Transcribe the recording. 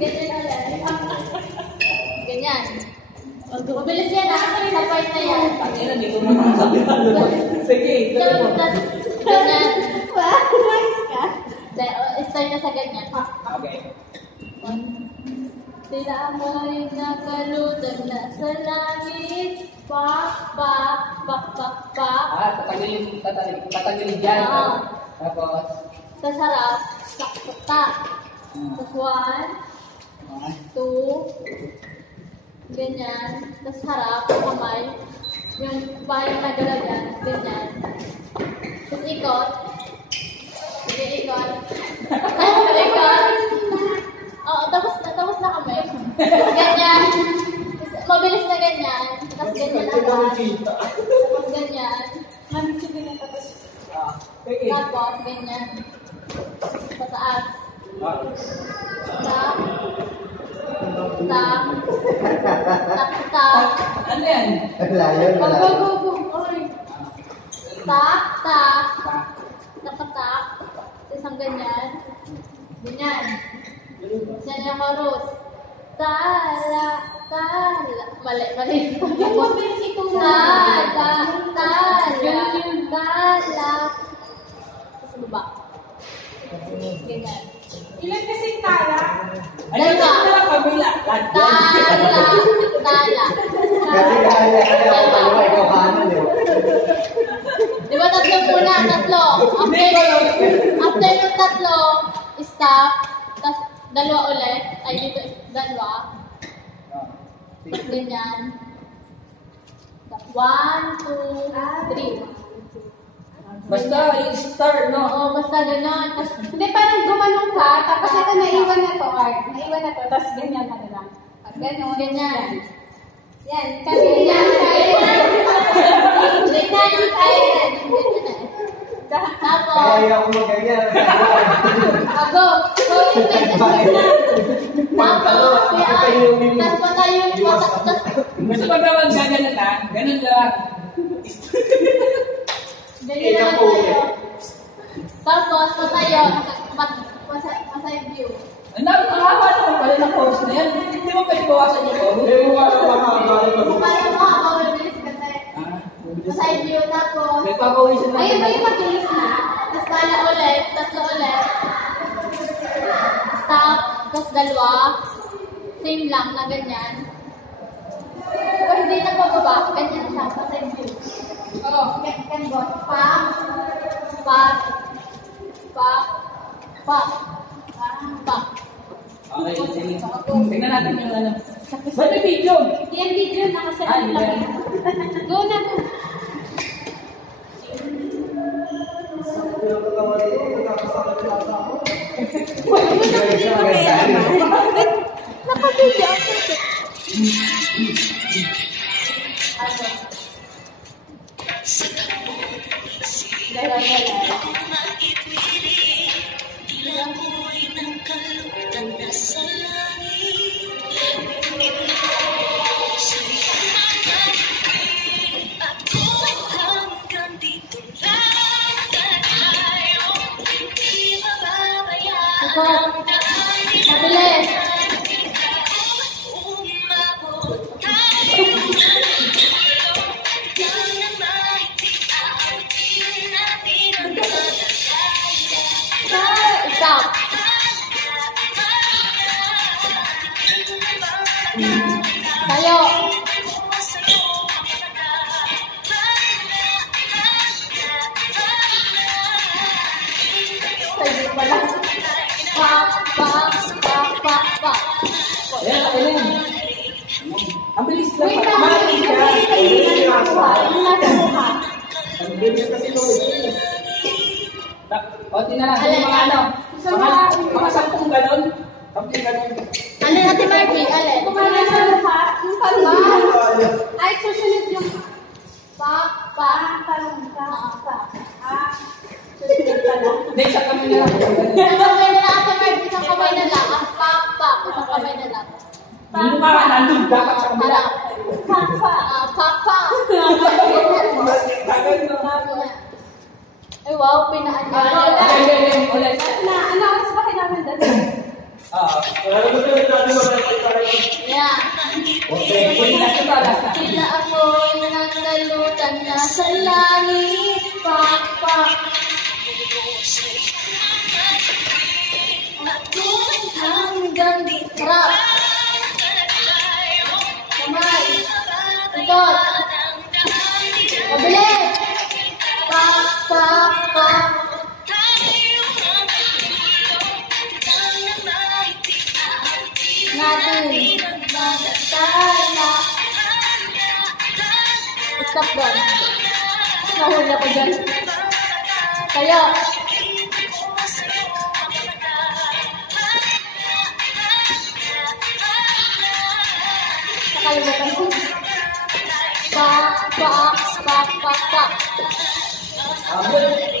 Ganyan ulit. Ganyan. Mabilis yan ha. Sa part na yan. Sige. Ganyan. Start na sa ganyan. Okay. Sila mo'y nakalutan na sa langit. Pak, pak, pak, pak, pak. Tatagilid yan. Tapos? Sa sarap, tak, tak, tak. Tapos 1, 2, ganyan. Tapos harap, kamay. Yung parang nagalaw yan, ganyan. Tapos ikot. Sige, ikot. Ikot. Oo, tapos na kami. Ganyan. Mabilis na ganyan. Tapos ganyan agad. Tapos ganyan. Tapos ganyan. Pataas. Tap. Tap. Tap, tap. Ano yan? Layo. Tap, tap. Tap, tap. Isang ganyan. Ganyan. Yan yung chorus. Tala, tala. Mali. Tala, tala. Sa baba. Ganyan. Ilan kasing tala? Ano yung kabila? Tala. Kasi kaya ako palawa, ikaw kanan eh. Di ba tatlo muna? Tatlo. After yung tatlo, stop. Tapos dalawa ulit. Ay, dito, dalawa. Tapos ganyan. 1, 2, 3. Basta i-start, no? Oo, basta gano'n. Tapos, Hindi, parang gumanong ka, tapos ito naiwan na to, Art. Naiwan na to, tapos ganyan ka na lang. At gano'n. ganyan. Yan, kasi yan. Ganyan yung kaya. Tapos, Kaya ako magganyan. go. So, yung ganyan. Tapos, tapos patay yung Gusto mo naman ganyan na, ganun lang. ganyan naman tayo. Tapos, patayo. Masay view. Ang haba naman pala ng course na yan. Hindi mo pwede bawasan yung course. Hindi mo alam makakabalik ako. Para mo, mabilis kasi. Masay view. Tapos, May papawisan na. Ayun ba yung mabilis na? tapos kala ulit. Tatlo ulit. Stop. Tapos dalawa. Same lang na ganyan. Kung hindi na pababa, ganyan siya. Masay view. Oo. Can go. Pak. Pak. Pak. Pak. Pak. Okay, sige. Tingnan natin yung ano. Ba't may video? Yan video na kasi Ay, ang laki. Go na, go. Nakabili ako. Mabilis. Stop. Tayo. Tayo pala. Pa. Ayan, ayan. Ang bilis lang. Wait, Mati siya. Ang ganyan kasi ito. O, tingnan natin yung mga ano. Mga 10 galon. 10 galon. Ano natin, Marky? Alin? Kumain sa lupa. Yung talong. Ay, susunod yung talong ka. Susunod pala. Hindi, sa kami na lang. Isang kamay na lang, Ate Marky. Isang kamay na lang. Pak. Isang kamay na lang. Yung mga nandun dapat sa kabila. Pak. Ay, wow, pinaan niya. Okay, ulit. Ano oras ba kailangan dati? Pero gusto nito natin mag-record. Yeah. Sila ako'y nagdalutan na sa langit. Pak. Hanggang rap. Kamay. Ikot. Mabilis. Pak. Natin. Magtala. Stop doon. Nahula ko dyan. Tayo. Nakalimutan ko. Pak. Abot.